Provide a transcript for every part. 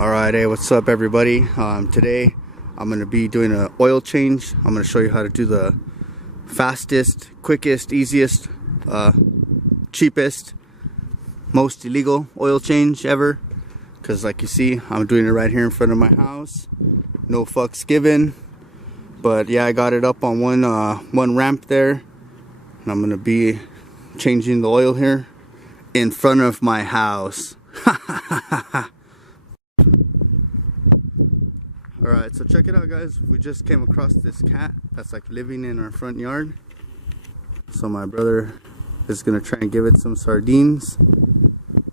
Alright, hey, what's up everybody? Today I'm going to be doing an oil change. I'm going to show you how to do the fastest, quickest, easiest, cheapest, most illegal oil change ever. Because like you see, I'm doing it right here in front of my house. No fucks given. But yeah, I got it up on one ramp there. And I'm going to be changing the oil here in front of my house. Alright, so check it out guys, we just came across this cat that's like living in our front yard. So my brother is gonna try and give it some sardines.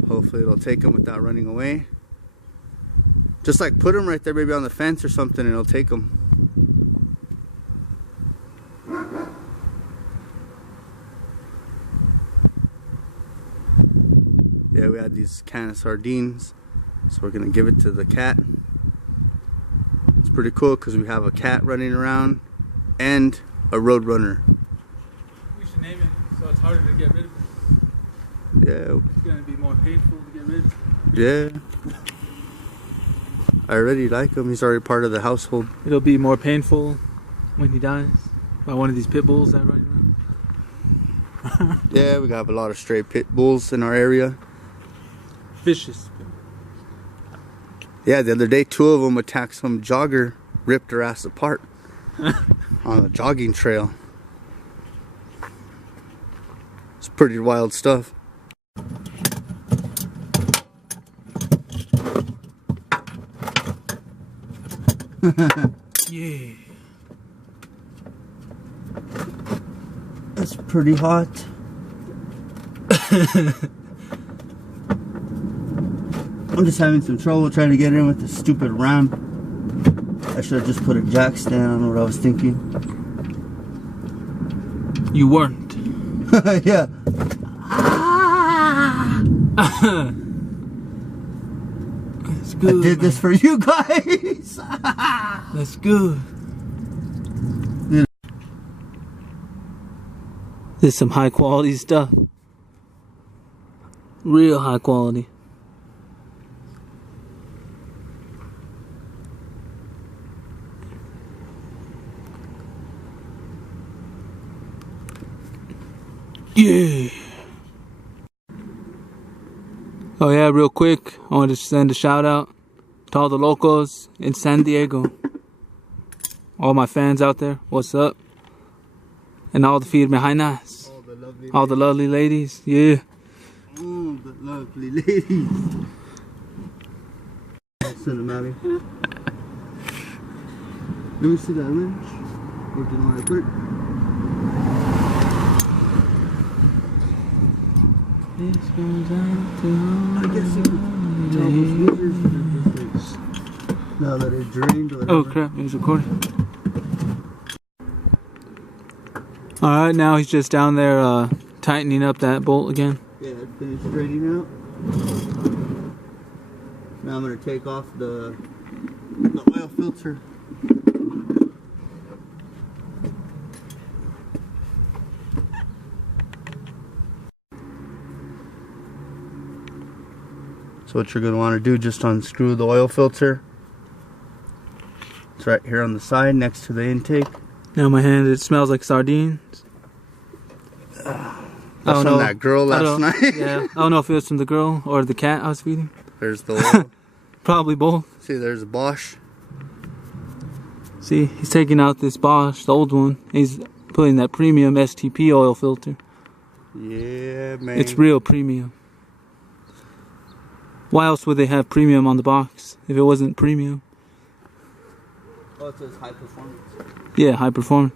Hopefully it'll take them without running away. Just like put them right there maybe on the fence or something and it'll take them. Yeah, we had these can of sardines, so we're gonna give it to the cat. It's pretty cool because we have a cat running around and a road runner. We should name it so it's harder to get rid of it. Yeah. It's gonna be more painful to get rid of. Yeah. I already like him. He's already part of the household. It'll be more painful when he dies by one of these pit bulls that run around. Yeah, we got a lot of stray pit bulls in our area. Vicious. Yeah, the other day, 2 of them attacked some jogger, ripped her ass apart on a jogging trail. It's pretty wild stuff. Yeah. It's pretty hot. I'm just having some trouble trying to get in with this stupid ramp. I should have just put a jack stand. I don't know what I was thinking. You weren't. Yeah. That's good. I did this for you guys. That's good. Yeah. This is some high quality stuff. Real high quality. Yeah. Oh yeah, real quick, I wanted to send a shout out to all the locals in San Diego. All my fans out there, what's up? And all the firmehinas. All the lovely ladies, yeah. Oh, the lovely ladies. Send them out here. Let me see that wrench. Where do you want to put it? This goes out to I guess you can tell those losers now that it's drained or whatever. Oh crap, it was recording. Alright, now he's just down there tightening up that bolt again. Yeah, it finished draining out. Now I'm going to take off the oil filter. So what you're going to want to do, just unscrew the oil filter. It's right here on the side next to the intake. Now my hand, it smells like sardines. That's from that girl last night. Yeah, I don't know if it was from the girl or the cat I was feeding. There's the oil. Probably both. See, there's a Bosch. See, he's taking out this Bosch, the old one. He's putting that premium STP oil filter. Yeah, man. It's real premium. Why else would they have premium on the box if it wasn't premium? Oh, it says high performance. Yeah, high performance.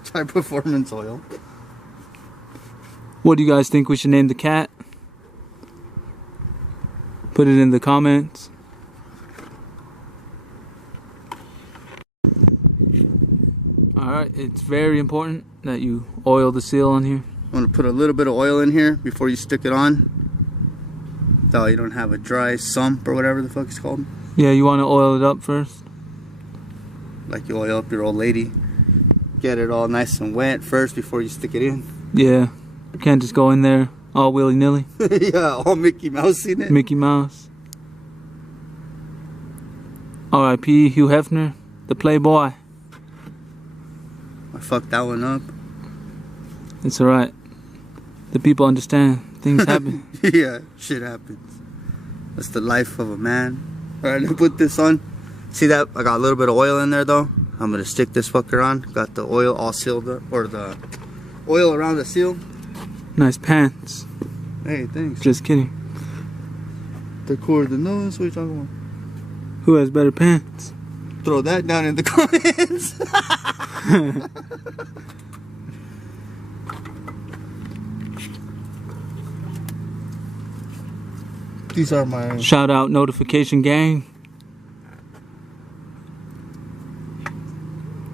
It's high performance oil. What do you guys think we should name the cat? Put it in the comments. Alright, it's very important that you oil the seal on here. I'm going to put a little bit of oil in here before you stick it on. So you don't have a dry sump or whatever the fuck it's called. Yeah, you want to oil it up first. Like you oil up your old lady. Get it all nice and wet first before you stick it in. Yeah, you can't just go in there All willy-nilly. Yeah, all Mickey Mouse in it. Mickey Mouse. R.I.P. Hugh Hefner, the Playboy. I fucked that one up. It's alright. The people understand. Things happen. Yeah, shit happens. That's the life of a man. Alright, let me put this on. See that? I got a little bit of oil in there though. I'm gonna stick this fucker on. Got the oil all sealed up, or the oil around the seal. Nice pants. Hey, thanks. Just kidding. They're cooler than those. What are you talking about? Who has better pants? Throw that down in the comments. These are my... Shout out Notification Gang.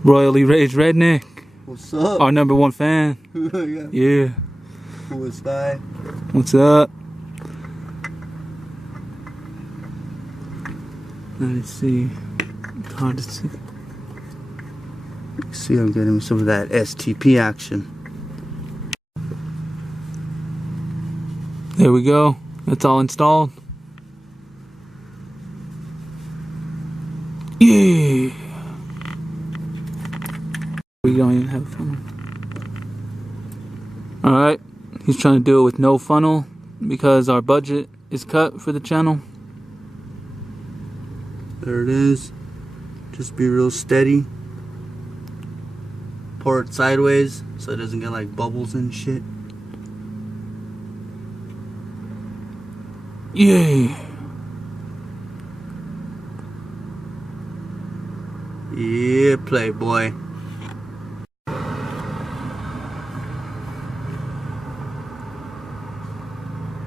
Royally Raised Redneck. What's up? Our #1 fan. Yeah. Yeah. Who is that? What's up? Let's see. It's hard to see. See, I'm getting some of that STP action. There we go. That's all installed. Yeah. We don't even have a funnel. Alright. He's trying to do it with no funnel because our budget is cut for the channel. There it is. Just be real steady. Pour it sideways so it doesn't get like bubbles and shit. Yeah. Yeah, playboy.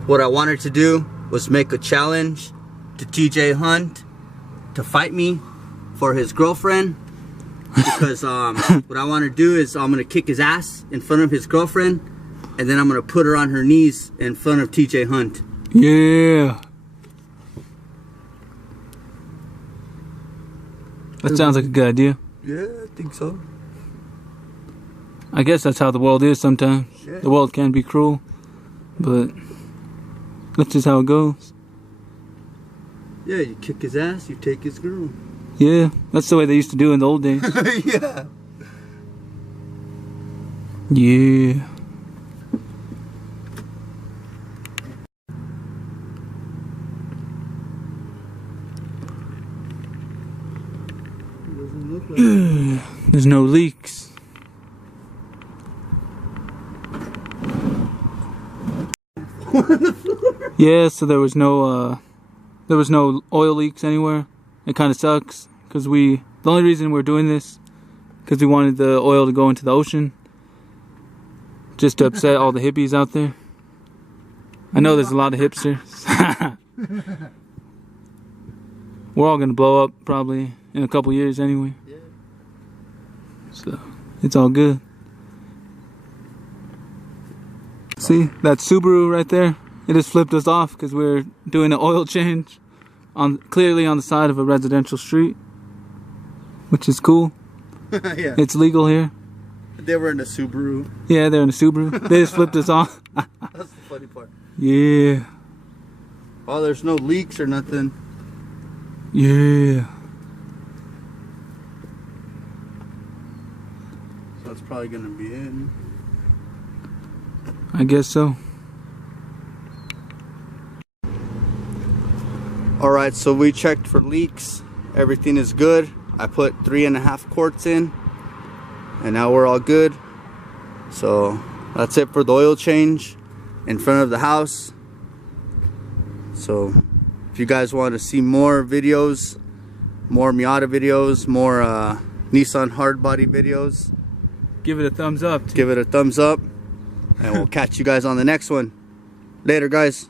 What I wanted to do was make a challenge to TJ Hunt to fight me for his girlfriend. Because what I want to do is I'm going to kick his ass in front of his girlfriend. And then I'm going to put her on her knees in front of TJ Hunt. Yeah. That sounds like a good idea. Yeah, I think so. I guess that's how the world is sometimes. Yeah. The world can be cruel, but that's just how it goes. Yeah, you kick his ass, you take his girl. Yeah, that's the way they used to do in the old days. Yeah. Yeah. Doesn't look like There's no leaks. Yeah, so there was no oil leaks anywhere. It kind of sucks because the only reason we're doing this because we wanted the oil to go into the ocean, just to upset all the hippies out there. I know there's a lot of hipsters. We're all gonna blow up probably in a couple years anyway. Yeah. So it's all good. See that Subaru right there? It just flipped us off because we're doing an oil change clearly on the side of a residential street, which is cool. Yeah. It's legal here. They were in a Subaru. Yeah, they're in a Subaru. They just flipped us off. That's the funny part. Yeah. Oh, there's no leaks or nothing. Yeah. So that's probably gonna be it. I guess so. Alright, so we checked for leaks. Everything is good. I put 3.5 quarts in. And now we're all good. So that's it for the oil change in front of the house. So if you guys want to see more videos, more Miata videos, more Nissan hardbody videos, Give it a thumbs up. give it a thumbs up. And we'll catch you guys on the next one. Later, guys.